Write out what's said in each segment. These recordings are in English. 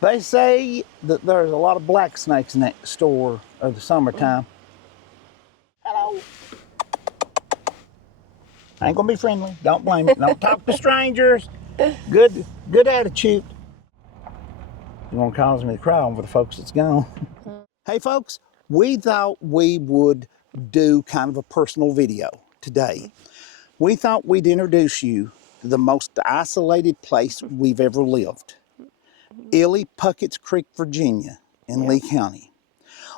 They say that there's a lot of black snakes next door of the summertime. Hello. I ain't gonna be friendly. Don't blame it. Don't talk to strangers. Good attitude. You want to cause me to cry over the folks that's gone. Hey folks, we thought we would do kind of a personal video today. We thought we'd introduce you to the most isolated place we've ever lived. Ely Pucketts Creek, Virginia in Lee County.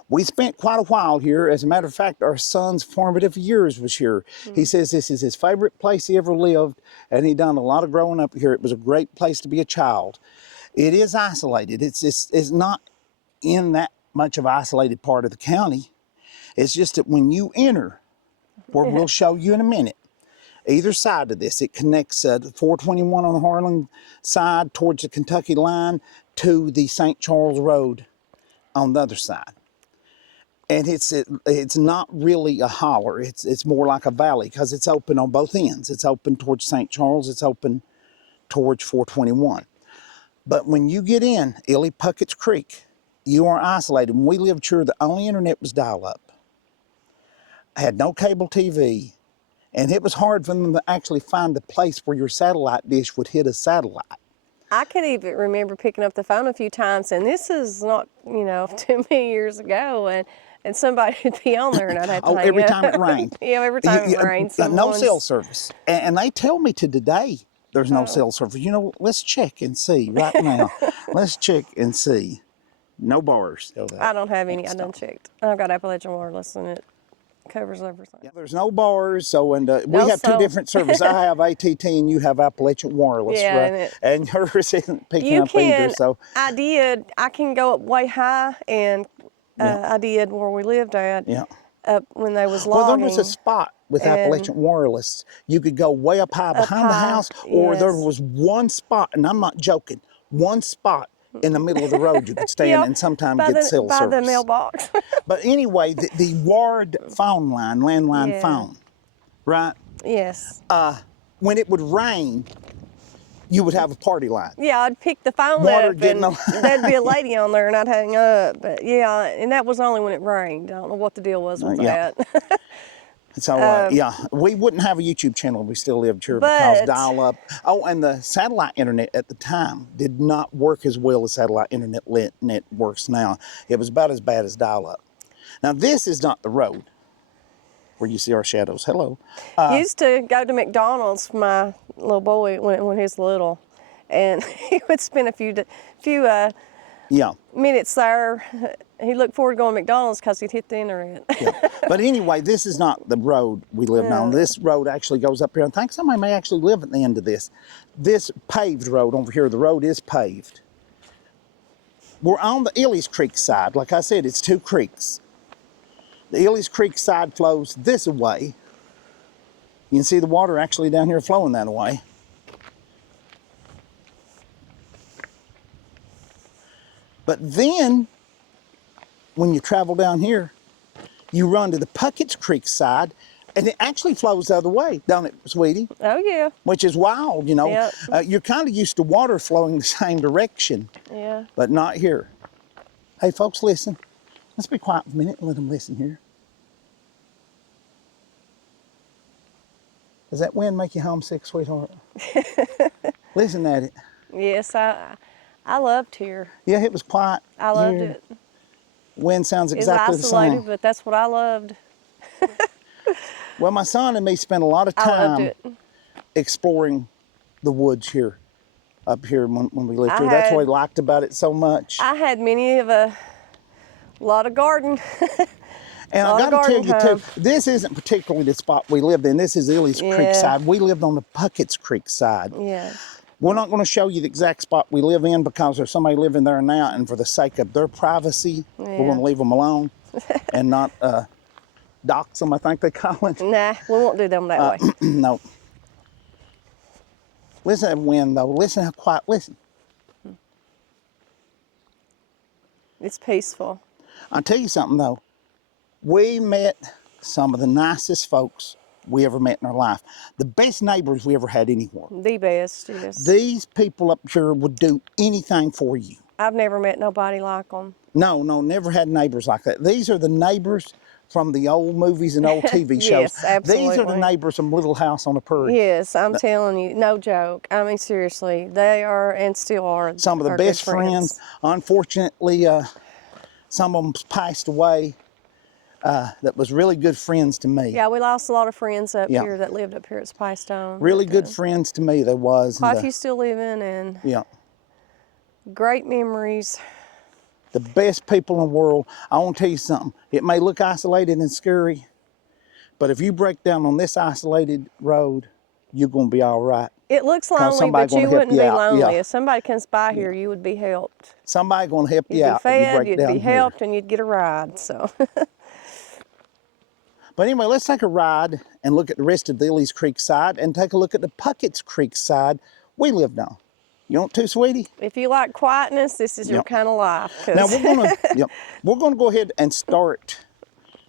We spent quite a while here. As a matter of fact, our son's formative years was here. He says this is his favorite place he ever lived, and he done a lot of growing up here. It was a great place to be a child. It is isolated. It's not in that much of an isolated part of the county. It's just that when you enter, where we'll show you in a minute, either side of this, it connects 421 on the Harlan side towards the Kentucky line to the St. Charles Road on the other side. And it's not really a holler. It's more like a valley because it's open on both ends. It's open towards St. Charles. It's open towards 421. But when you get in Ely Pucketts Creek, you are isolated. When we lived here, the only internet was dial-up. I had no cable TV, and it was hard for them to actually find a place where your satellite dish would hit a satellite. I could even remember picking up the phone a few times, and this is not, too many years ago, and somebody would be on there, and I'd have to hang every up. time it rained. Yeah, every time it rains. No cell service. And they tell me to today there's no cell service. Let's check and see right now. Let's check and see. No bars. I don't have any. I done checked. I've got Appalachian Wireless, and it covers everything. Yeah, there's no bars, so we have two different services. I have AT&T and you have Appalachian Wireless, right? And yours isn't picking up either. So I can go up way high, and I did where we lived at. Yeah. Up when they was logging. Well, there was a spot with Appalachian Wireless. You could go way up high behind the house, or there was one spot, and I'm not joking, one spot in the middle of the road you could stand and sometimes get cell service. By the mailbox. But anyway, the ward phone line, landline phone, right? Yes. When it would rain, you would have a party line. Yeah, I'd pick the phone up and there'd be a lady on there and I'd hang up. But yeah, and that was only when it rained. I don't know what the deal was with that. So, we wouldn't have a YouTube channel if we still lived here because dial-up. Oh, and the satellite internet at the time did not work as well as satellite internet works now. It was about as bad as dial-up. Now, this is not the road where you see our shadows. Hello. Used to go to McDonald's, my little boy, when he was little, and he would spend a few minutes there. He looked forward to going to McDonald's because he'd hit the internet. But anyway, this is not the road we lived on. This road actually goes up here. I think somebody may actually live at the end of this. This paved road over here, the road is paved. We're on the Ely's Creek side. Like I said, it's two creeks. The Ely's Creek side flows this way. You can see the water actually down here flowing that way. But then, when you travel down here, you run to the Pucketts Creek side, and it actually flows the other way, don't it, sweetie? Oh, yeah. Which is wild, Yep. You're kind of used to water flowing the same direction. Yeah. But not here. Hey, folks, listen. Let's be quiet for a minute and let them listen here. Does that wind make you homesick, sweetheart? Listen at it. Yes, I loved here. Yeah, it was quiet. I loved it. Wind sounds exactly the same. It's isolated, but that's what I loved. Well, my son and me spent a lot of time exploring the woods here, up here when we lived here. That's what we liked about it so much. I had many of a lot of garden. And I got to tell you too, this isn't particularly the spot we lived in. This is Ely's Creek side. We lived on the Pucketts Creek side. Yeah. We're not going to show you the exact spot we live in because there's somebody living there now, and for the sake of their privacy, we're going to leave them alone and not dox them, I think they call it. Nah, we won't do them that way. No. Listen to the wind, though. Listen how quiet. Listen. It's peaceful. I'll tell you something, though. We met some of the nicest folks we ever met in our life. The best neighbors we ever had anywhere. The best, yes. These people up here would do anything for you. I've never met nobody like them. No, never had neighbors like that. These are the neighbors from the old movies and old TV shows. Yes, absolutely. These are the neighbors from Little House on the Prairie. Yes, I'm telling you, no joke. I mean, seriously, they are and still are Some of the best friends. Unfortunately, some of them passed away. That was really good friends to me. Yeah, we lost a lot of friends up here that lived up here at Spicestone. Really good friends to me, there was. Quite a few still living, and great memories. The best people in the world. I want to tell you something. It may look isolated and scary, but if you break down on this isolated road, you're going to be all right. It looks lonely, but you wouldn't be lonely. If somebody comes by here, you would be helped. Somebody going to help you out. You'd be fed, you'd be helped, and you'd get a ride. So. But anyway, let's take a ride and look at the rest of the Ely Creek side and take a look at the Pucketts Creek side we lived on. You want to, sweetie? If you like quietness, this is your kind of life. Now we're gonna go ahead and start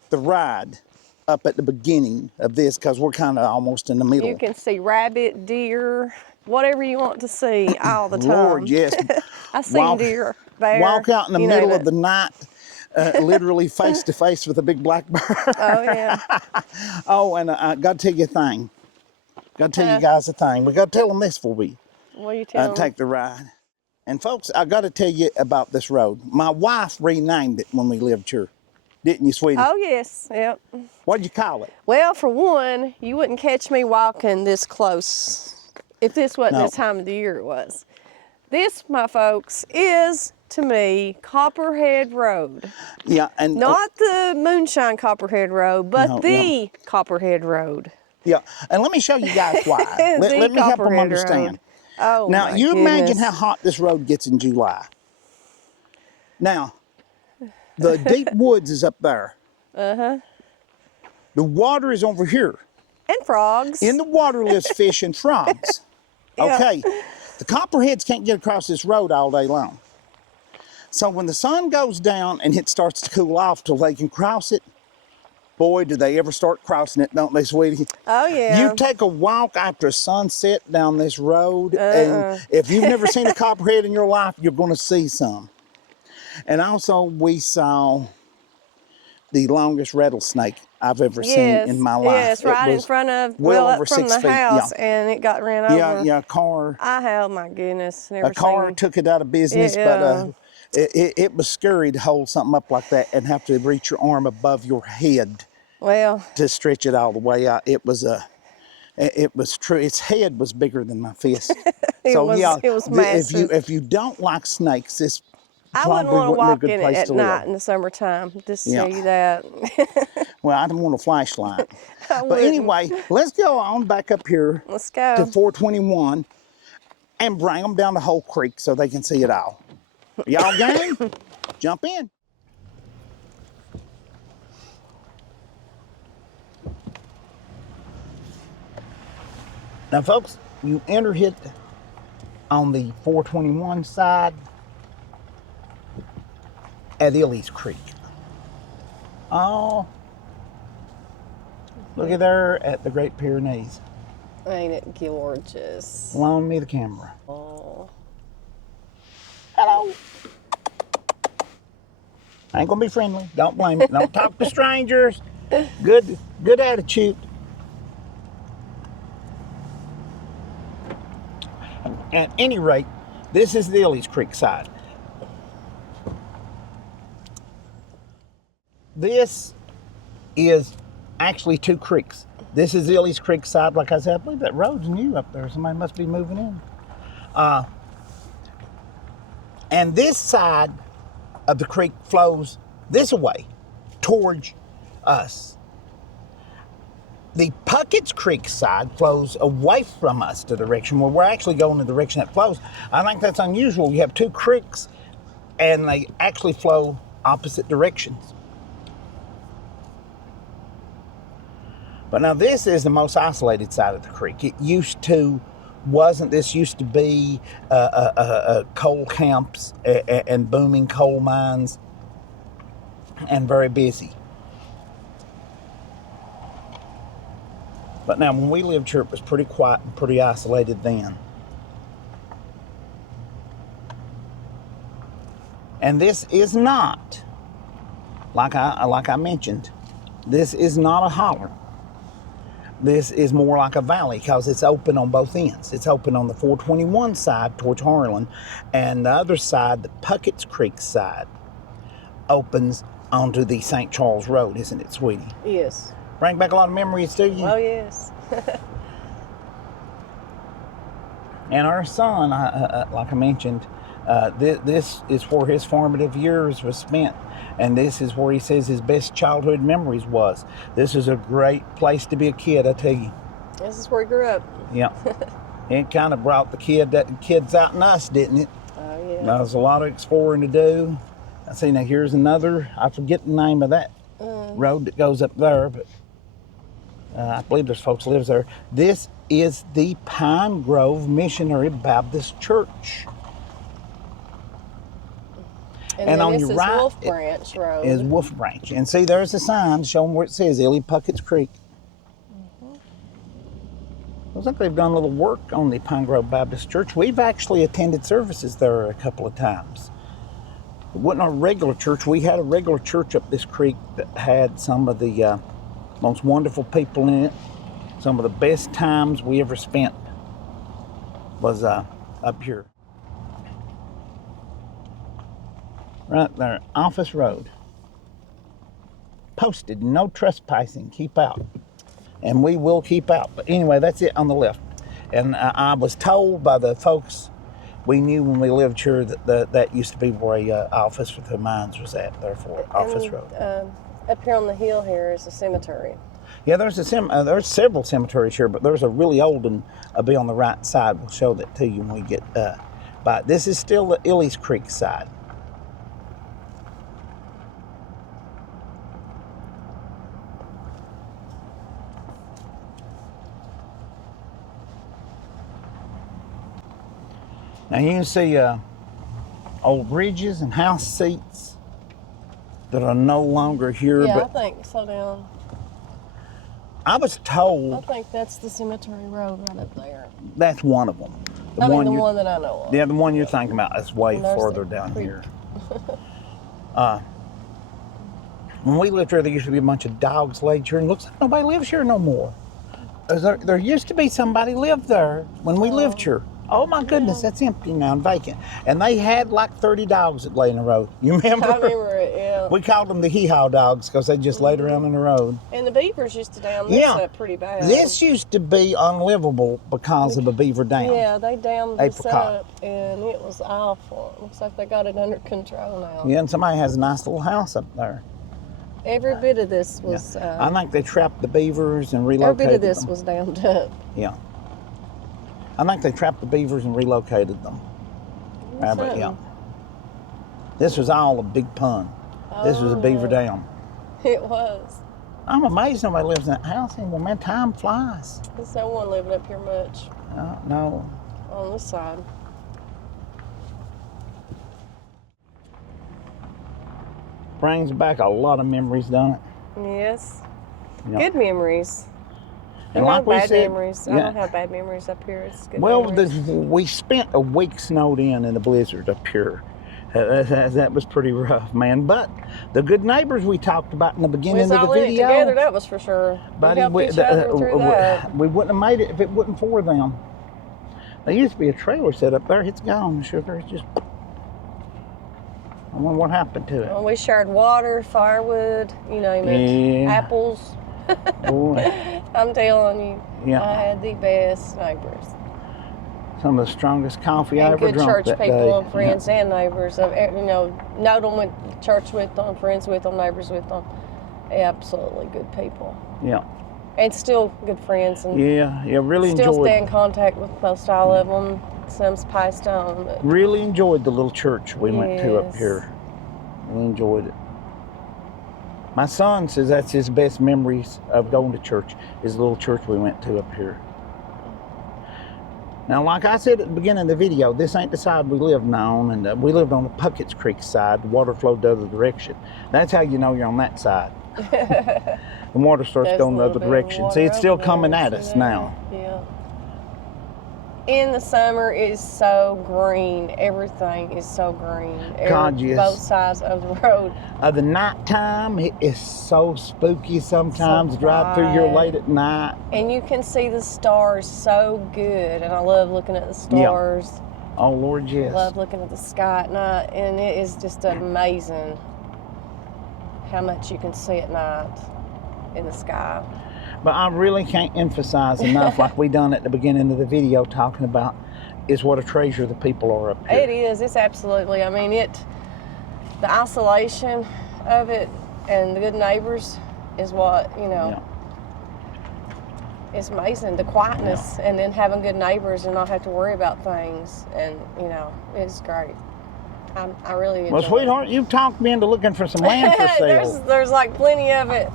the ride up at the beginning of this because we're kind of almost in the middle. You can see rabbit, deer, whatever you want to see all the time. Lord, yes. I seen deer, bear. Walk out in the middle of the night. Literally face to face with a big black bear. Oh, yeah. Oh, and I got to tell you a thing. Got to tell you guys a thing. We got to tell them this before we take the ride. And folks, I got to tell you about this road. My wife renamed it when we lived here. Didn't you, sweetie? Oh, yes. Yep. What'd you call it? Well, for one, you wouldn't catch me walking this close if this wasn't the time of the year it was. This, my folks, is, to me, Copperhead Road. Yeah, and not the Moonshine Copperhead Road, but the Copperhead Road. Yeah, and let me show you guys why. let me help them understand. Road. Oh, now, my you goodness. imagine how hot this road gets in July. Now, the deep woods is up there. Uh-huh. The water is over here. And frogs. In the water lives fish and frogs. Okay. The Copperheads can't get across this road all day long. So when the sun goes down and it starts to cool off till they can cross it, boy, do they ever start crossing it, don't they, sweetie? Oh, yeah. You take a walk after sunset down this road, and if you've never seen a Copperhead in your life, you're going to see some. And also, we saw the longest rattlesnake I've ever seen in my life. Yes, right in front of, over from 6 the feet. house, and it got ran over. Yeah, a car. Oh, my goodness. Never a car took it out of business, but it was scary to hold something up like that and have to reach your arm above your head to stretch it all the way out. It was true. Its head was bigger than my fist. It was massive. If you don't like snakes, this I wouldn't want to walk in it at night in the summertime, just to tell you that. Well, I don't want a flashlight. But anyway, let's go on back up here Let's go. to 421 and bring them down the whole creek so they can see it all. Y'all game? Jump in. Now, folks, you enter it on the 421 side at Ely Creek. Oh, look at there at the Great Pyrenees. Ain't it gorgeous? Loan me the camera. Oh. Hello. I ain't gonna be friendly. Don't blame it. Don't talk to strangers. Good attitude. At any rate, this is the Ely Creek side. This is actually two creeks. This is Ely Creek side. Like I said, I believe that road's new up there. Somebody must be moving in. And this side of the creek flows this way towards us. The Pucketts Creek side flows away from us the direction where we're actually going the direction that flows. I think that's unusual. You have two creeks and they actually flow opposite directions. But now this is the most isolated side of the creek. This used to be coal camps and booming coal mines and very busy. But now, when we lived here, it was pretty quiet and pretty isolated then. And this is not, like I mentioned, this is not a holler. This is more like a valley because it's open on both ends. It's open on the 421 side towards Harlan, and the other side, the Pucketts Creek side, opens onto the St. Charles Road, isn't it, sweetie? Yes. Bring back a lot of memories to you? Oh, yes. And our son, like I mentioned, this is where his formative years was spent. And this is where he says his best childhood memories was. This is a great place to be a kid, I tell you. This is where he grew up. Yeah. It kind of brought the kids out in us, didn't it? Oh, yeah. There was a lot of exploring to do. I see, now here's another, I forget the name of that road that goes up there, but I believe there's folks lives there. This is the Pine Grove Missionary Baptist Church. And on this your is right Wolf Branch Road. is Wolf Branch. And see, there's a sign showing where it says Ely Pucketts Creek. Looks like they've done a little work on the Pine Grove Baptist Church. We've actually attended services there a couple of times. It wasn't a regular church. We had a regular church up this creek that had some of the most wonderful people in it. Some of the best times we ever spent was up here. Right there, Office Road. Posted, no trespassing, keep out. And we will keep out. But anyway, that's it on the left. And I was told by the folks we knew when we lived here that used to be where a office for the mines was at, therefore, Office Road. Up here on the hill here is a cemetery. Yeah, there's there's several cemeteries here, but there's a really old one. I'll be on the right side. We'll show that to you when we get by. This is still the Ely Creek side. Now you can see old bridges and house seats that are no longer here. Yeah, but I think, slow down. I was told I think that's the cemetery road right up there. that's one of them. The one that I know of. Yeah, the one you're thinking about is way There's further the down creek. here. When we lived here, there used to be a bunch of dogs laid here, and it looks like nobody lives here no more. There used to be somebody lived there when we lived here. Oh my goodness, that's empty now and vacant. And they had like 30 dogs that lay in the road. You remember? I remember it, yeah. We called them the hee-haw dogs because they just laid around in the road. And the beavers used to dam this up pretty bad. This used to be unlivable because of a beaver dam. Yeah, they dammed this Apricot. up, and it was awful. It looks like they got it under control now. Yeah, and somebody has a nice little house up there. Every bit of this was... I think they trapped the beavers and every relocated them. bit of this was dammed up. Yeah. I think they trapped the beavers and relocated them. But yeah. This was all a big pun. This was a beaver dam. It was. I'm amazed nobody lives in that house anymore. Man, time flies. There's no one living up here much. No. On this side. Brings back a lot of memories, doesn't it? Yes. Yeah. Good memories. And No like we bad said, memories. I don't have bad memories up here. It's good well, memories. we spent a week snowed in a blizzard up here. That was pretty rough, man. But the good neighbors we talked about in the beginning of the all in it video, together, that was for sure. buddy, We helped each other through that. we wouldn't have made it if it wasn't for them. There used to be a trailer set up there. It's gone, sugar. It's just, I wonder what happened to it. Well, we shared water, firewood, you name it. Yeah. Apples. Boy, I'm telling you, Yeah. I had the best neighbors. some of the strongest coffee I And ever good drunk church that people day. and friends and neighbors. Know them, went to church with them, friends with them, neighbors with them. Absolutely good people. Yeah. And still good friends. And Yeah, really still enjoyed. stay in contact with most all of them. Some's passed on. But Really enjoyed the little church we went to up Yes. here. Really enjoyed it. My son says that's his best memories of going to church, is the little church we went to up here. Now, like I said at the beginning of the video, this ain't the side we lived on, and we lived on the Pucketts Creek side. The water flowed the other direction. That's how you know you're on that side. The water starts There's going a the other little bit of direction. See, water it's still over coming there. at See us that? now. Yeah. In the summer, it's so green. Everything is so green. God, yes. Both sides of the road. The nighttime, it is so spooky sometimes. So Drive through here quiet. late at night. And you can see the stars so good. And I love looking at the stars. Yeah. Oh, Lord, yes. I love looking at the sky at night. And it is just amazing how much you can see at night in the sky. But I really can't emphasize enough, like we done at the beginning of the video talking about, is what a treasure the people are up here. It is. It's absolutely. I mean, the isolation of it and the good neighbors is what, Yeah. It's amazing. The quietness and then having good neighbors and not have to worry about things. And, it's great. I really enjoy Well, it. sweetheart, you've talked me into looking for some land for sale. there's like plenty of it.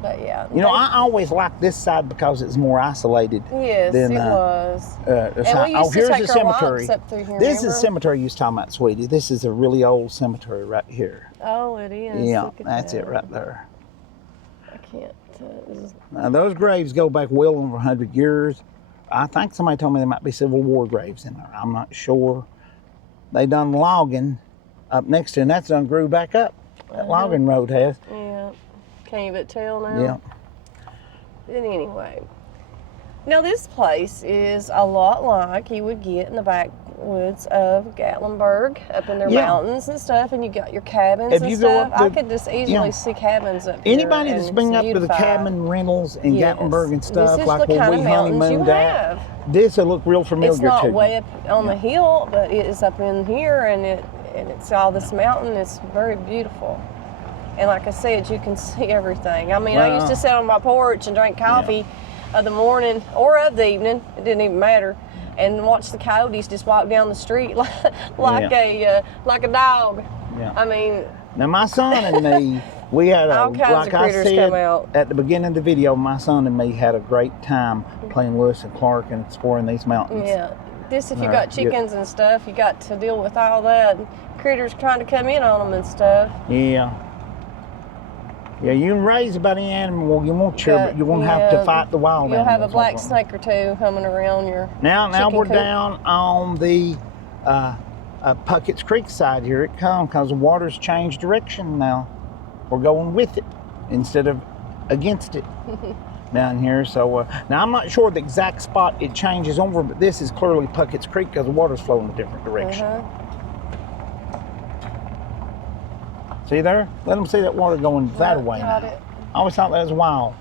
But yeah. I always liked this side because it's more isolated. Yes, than, it was. The And side. we used to Here's take the our cemetery. walks up through here, This is remember? the cemetery you was talking about, sweetie. This is a really old cemetery right here. Oh, it is. Yeah, Look at that's that. it right there. I can't. Now, those graves go back well over 100 years. I think somebody told me there might be Civil War graves in there. I'm not sure. They done logging up next to it, and that's done grew back up. That logging road has. Yeah. Can't you but tell now? Yeah. But anyway. Now, this place is a lot like you would get in the backwoods of Gatlinburg, up in their mountains and stuff, and you got your cabins If and you go stuff. up the- I could just easily see cabins up here. Anybody and that's it's been up to the beautified. cabin rentals in Yes. Gatlinburg and stuff, This is like the when kind we of mountains you honeymooned at, have. this will look real familiar It's not to you. way up on the hill, but it is up in here, and it's all this mountain. It's very beautiful. And like I said, you can see everything. I mean, I used to sit on my porch and drink coffee of the morning or of the evening. It didn't even matter. And watch the coyotes just walk down the street like a dog. Yeah. I mean, now my son and me, we had all kinds of critters come out. At the beginning of the video, my son and me had a great time playing Lewis and Clark and exploring these mountains. Yeah. This, if you got chickens and stuff, you got to deal with all that. Critters trying to come in on them and stuff. Yeah. Yeah, you can raise about any animal you want, but you won't have to fight the wild You'll animals. have a black snake or two coming around your Now chicken we're coop. down on the Pucketts Creek side. Here it comes because the water's changed direction now. We're going with it instead of against it down here. So now I'm not sure the exact spot it changes over, but this is clearly Pucketts Creek because the water's flowing a different direction. See there? Let them see that water going that way now. Got it. I always thought that was wild.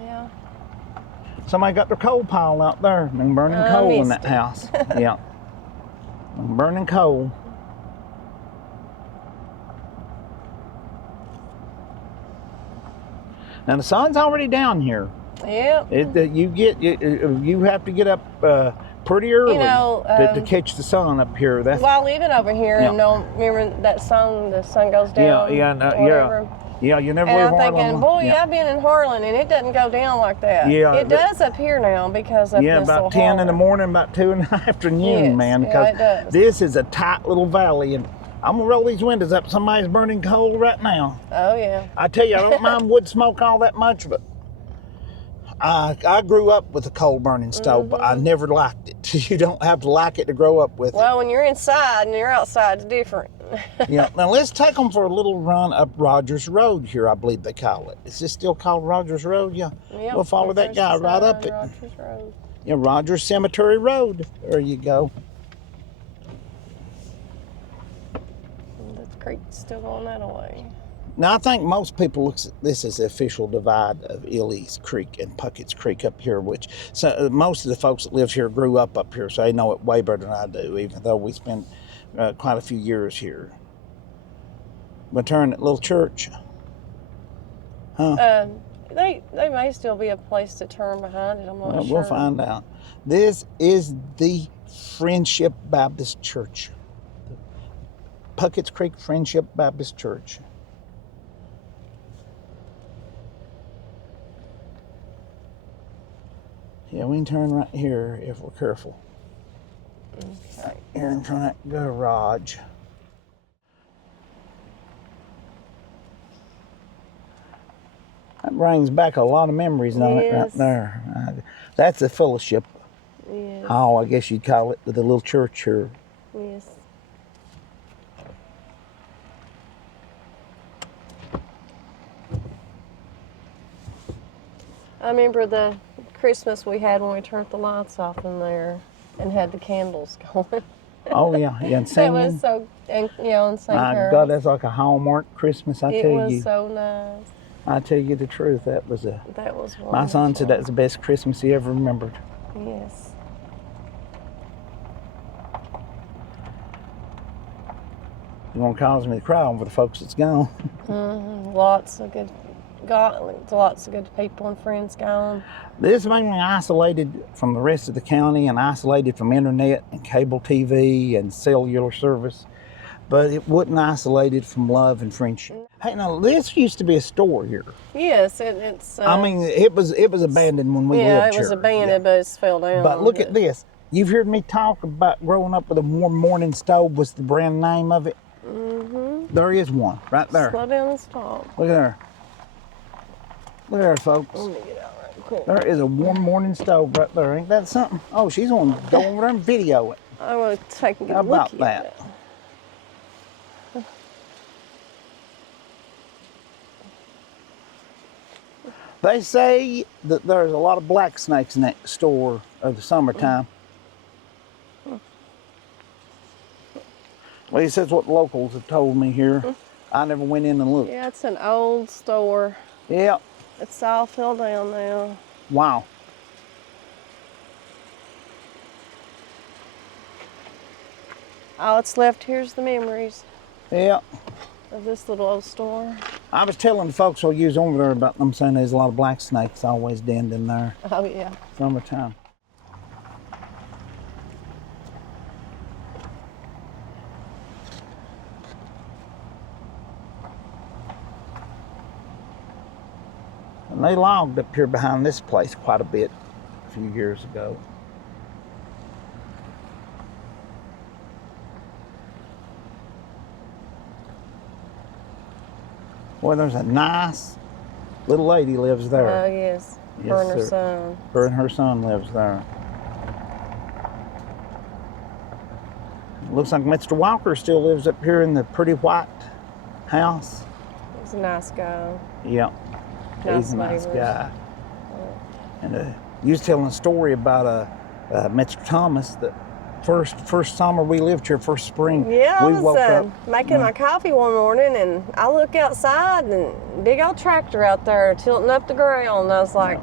Yeah. Somebody got their coal pile out there. Been burning coal in that house. Yeah. Burning coal. Now the sun's already down here. Yep. You have to get up pretty early to catch the sun up here. That's while living over here, and remember that song, "The Sun Goes Down." Yeah, you never and leave I'm Harlan. thinking, boy, I've been in Harlan, and it doesn't go down like that. Yeah, it does up here now because of this about 10 in the morning, about 2 in the afternoon, yes, man. Because it does. This is a tight little valley, and I'm gonna roll these windows up. Somebody's burning coal right now. Oh yeah. I tell you, I don't mind wood smoke all that much, but I grew up with a coal burning stove, but I never liked it. You don't have to like it to grow up with it. Well, when you're inside and you're outside, it's different. Yeah. Now let's take them for a little run up Rogers Road here, I believe they call it. Is this still called Rogers Road? Yeah. Yep, we'll follow that guy right up it. Rogers Road. Yeah, Rogers Cemetery Road. There you go. The creek's still going that way. Now, I think most people look at this as the official divide of Ely Creek and Pucketts Creek up here, which most of the folks that live here grew up here, so they know it way better than I do, even though we spent quite a few years here. But turn that little church. Huh? They may still be a place to turn behind it. I'm not sure. We'll find out. This is the Friendship Baptist Church. Pucketts Creek Friendship Baptist Church. Yeah, we can turn right here if we're careful. Okay. Here in front of that garage. brings back a lot of memories on it right Yes. there. That's the fellowship Yes. hall, I guess you'd call it, the little church here. Yes. I remember the Christmas we had when we turned the lights off in there and had the candles going. Oh yeah, and That singing. was so, and sing My carols. God, that's like a Hallmark Christmas, I It tell was you. so nice. I tell you the truth, that was wonderful. my son said that was the best Christmas he ever remembered. Yes. You want to cause me to cry over the folks that's gone. Lots of good people and friends gone. This made me isolated from the rest of the county and isolated from internet and cable TV and cellular service, but it wasn't isolated from love and friendship. Hey, now this used to be a store here. Yes, it's. I mean, it was abandoned when we lived here. Yeah, it was abandoned, but it's fell down. But look at this. You've heard me talk about growing up with a warm morning stove. Was the brand name of it? Mm-hmm. There is one right there. Slow down and stop. Look at there. Look at there, folks. Let me get out right quick. There is a warm morning stove right there. Ain't that something? Oh, she's going to go over there and video it. I want to take a good How look about at that? it. They say that there's a lot of black snakes in that store of the summertime. Well, he says what locals have told me here. I never went in and looked. Yeah, it's an old store. Yeah. It's all fell down now. Wow. All it's left here's the memories Yeah. of this little old store. I was telling the folks who use over there about them saying there's a lot of black snakes always denned in there. Oh yeah. Summertime. And they logged up here behind this place quite a bit a few years ago. Boy, there's a nice little lady lives there. Oh yes. Her and her son. Her and her son lives there. Looks like Mr. Walker still lives up here in the pretty white house. He's a nice guy. Yep. Nice He's a nice neighbors. guy. And you was telling a story about Mr. Thomas, the first summer we lived here, first spring. Yeah, we I woke was up. making my coffee one morning, and I look outside, and big old tractor out there tilting up the ground. And I was like,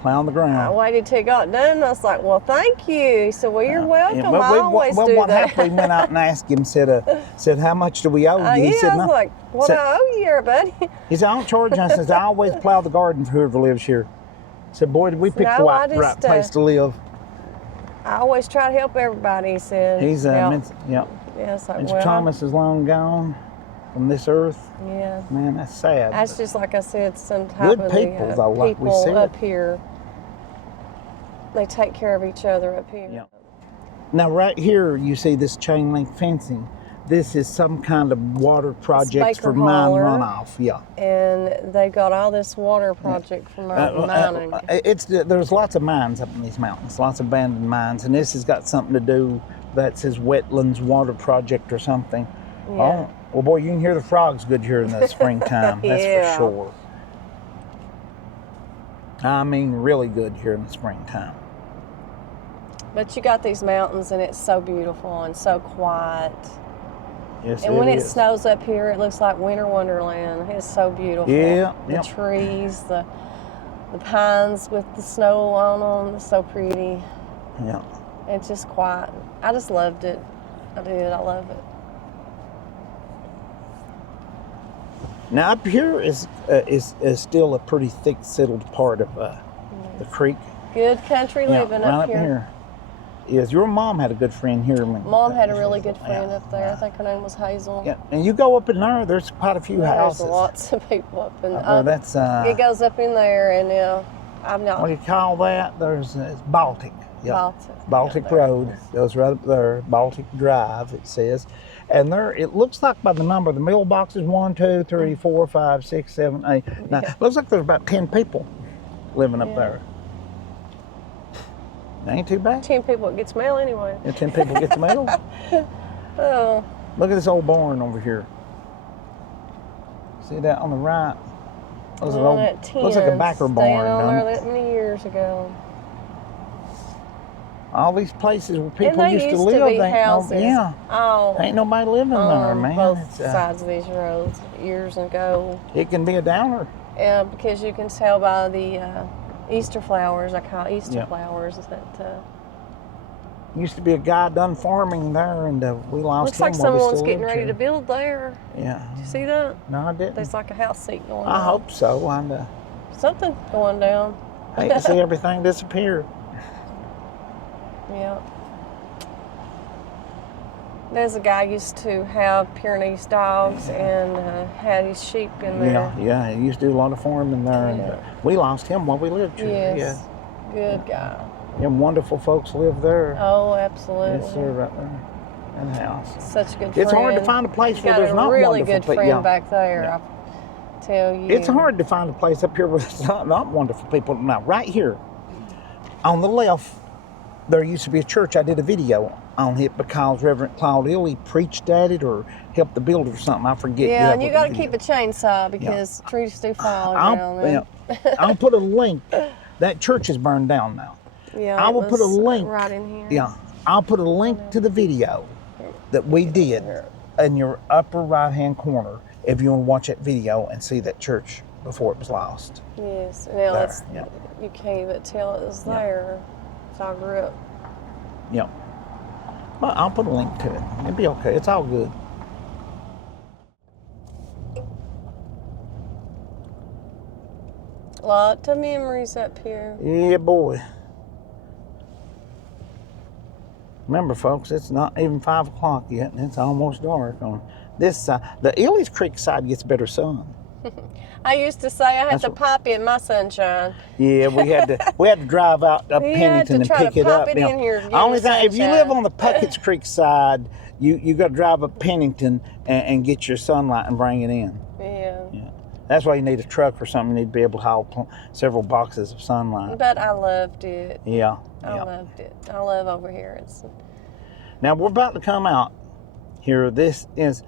Plowing the ground. I waited till it got done, and I was like, well, thank you. He said, well, you're welcome. Well, I always do what that. happened, we went out and asked him, said, how much do we owe you? He Yeah, said, I was like, what I owe you here, buddy? He said, I don't charge you. I said, I always plow the garden for whoever lives here. I said, boy, did we pick the right place to live. I always try to help everybody, he said. He's, yeah, Mr. it's like, Thomas is long gone from this earth. Yeah. Man, that's sad. That's just like I said, some type Good of people, though, like we people said. up here. They take care of each other up here. Yeah. Now, right here, you see this chain link fencing. This is some kind of water project for mine Holler. runoff. Yeah. And they got all this water project from mining. There's lots of mines up in these mountains, lots of abandoned mines, and this has got something to do. That says wetlands water project or something. Yeah. Oh, well, boy, you can hear the frogs good here in the springtime. That's Yeah. for sure. I mean, really good here in the springtime. But you got these mountains, and it's so beautiful and so quiet. Yes, And when it is. snows up here, it looks like winter wonderland. It's so beautiful. Yeah, The yeah. trees, the pines with the snow on them, it's so pretty. Yeah. It's just quiet. I just loved it. I did. I love it. Now up here is still a pretty thick settled part of the creek. Good country living right up here. Yes, your mom had a good friend here. Mom had a really good friend up there. I think her name was Hazel. Yeah, and you go up in there. There's quite a few houses. There's lots of people up in there. Well, that's it goes up in there, and I'm not. what do you call that? There's it's Baltic. Yeah. Baltic. Baltic Yeah, there. Road goes right up there. Baltic Drive, it says. And there, it looks like by the number of the mailboxes, 1, 2, 3, 4, 5, 6, 7, 8, 9. Looks like there's about 10 people living up there. Ain't too bad. 10 people gets mail anyway. Yeah, 10 people gets mail. Oh. Look at this old barn over here. See that on the right? Looks like a backer barn. On there that many years ago. All these places where people used to live, be houses. Ain't nobody living there, man. Both sides of these roads years ago. It can be a downer. Yeah, because you can tell by the Easter flowers. I call Easter flowers. That used to be a guy done farming there, and we lost looks him. Like someone's getting ready to build there. Yeah. Did you see that? No, I didn't. There's like a house seat going on. I hope so. Something going down. Hate to see everything disappear. Yeah. There's a guy used to have Pyrenees dogs and had his sheep in there. Yeah, he used to do a lot of farming there, and we lost him while we lived here. Yes. Good guy. Them wonderful folks live there. Oh, absolutely. Yes, sir, right there in the house. Such a good friend. It's hard to find a place where there's not really wonderful people. good friend back there, I tell you. It's hard to find a place up here where there's not wonderful people. Now, right here, on the left, there used to be a church. I did a video on it because Reverend Claude Ely preached at it or helped the build it or something. I forget. Yeah, and you got to keep a chainsaw because trees do fall down. I'll put a link. That church is burned down now. Yeah, I will put a link. Right in here. Yeah, I'll put a link to the video that we did in your upper right-hand corner if you want to watch that video and see that church before it was lost. Yes, now you can't even tell it was there. So I grew up. Yep. But I'll put a link to it. It'll be okay. It's all good. Lot of memories up here. Yeah, boy. Remember, folks, it's not even 5 o'clock yet, and it's almost dark on this side. The Ely Creek side gets better sun. I used to say I had to pop in my sunshine. Yeah, we had to drive out up Pennington and pick it up. Only thing, if you live on the Pucketts Creek side, you got to drive up Pennington and get your sunlight and bring it in. Yeah. That's why you need a truck or something. You need to be able to haul several boxes of sunlight. But I loved it. Yeah. I loved it. I love over here. Now we're about to come out here. This is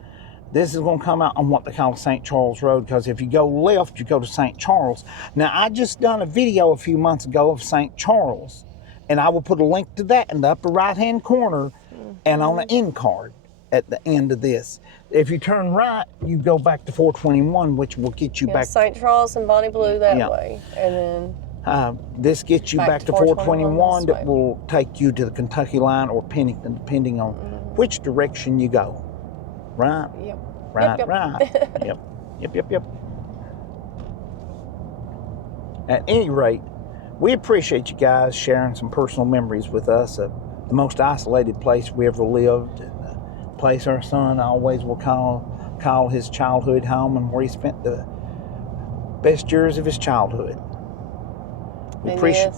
going to come out on what they call St. Charles Road, because if you go left, you go to St. Charles. Now, I just done a video a few months ago of St. Charles, and I will put a link to that in the upper right-hand corner and on the end card at the end of this. If you turn right, you go back to 421, which will get you back. St. Charles and Bonnie Blue that way, and then this gets you back to 421 that will take you to the Kentucky line or Pennington, depending on which direction you go. Right? Yep. Right. Yep. At any rate, we appreciate you guys sharing some personal memories with us of the most isolated place we ever lived, and the place our son always will call his childhood home, and where he spent the best years of his childhood. We appreciate.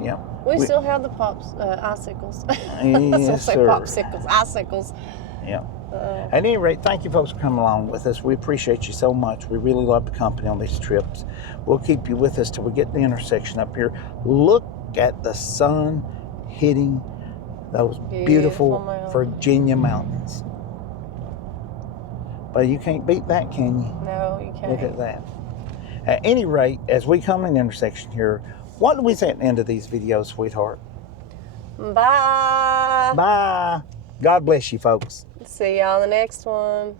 Yep. We still have the icicles. Yes, sir. Popsicles, icicles. Yeah. At any rate, thank you folks for coming along with us. We appreciate you so much. We really love the company on these trips. We'll keep you with us till we get to the intersection up here. Look at the sun hitting those beautiful Virginia mountains. But you can't beat that, can you? No, you can't. Look at that. At any rate, as we come in the intersection here, what do we say at the end of these videos, sweetheart? Bye. Bye. God bless you, folks. See y'all in the next one.